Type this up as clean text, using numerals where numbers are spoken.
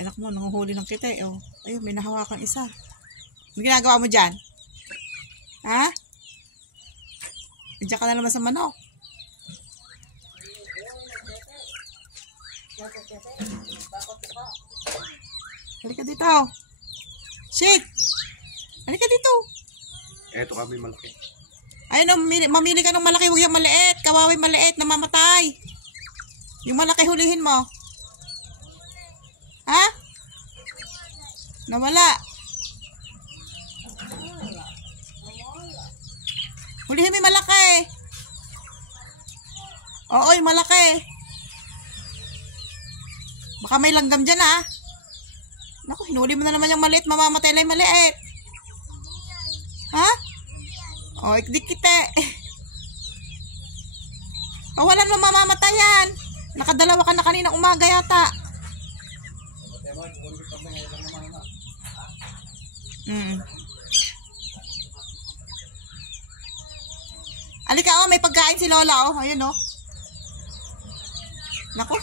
Anak mo, nanguhuli ng kita eh. Oh. Ayun, may nahawakan isa. Ano ginagawa mo dyan? Ha? Diyan ka na naman sa manok. Halika dito. Shake! Halika dito. Eto kami malaki. Ayun, mamili ka ng malaki. Huwag yung maliit. Kawawi maliit. Namamatay. Yung malaki hulihin mo. Ha? Nawala. Hulihin mo yung malaki. Oo, yung malaki. Baka may langgam dyan ha. Naku, hinuli mo na naman yung maliit. Mamamatay lang yung maliit. Ha? O, ikdikite. Kawalan mo mamamatayan. Nakadalawa ka na kanina umaga yata. Alika, oh, may pagkain si Lola, oh. Ayun, oh. Naku.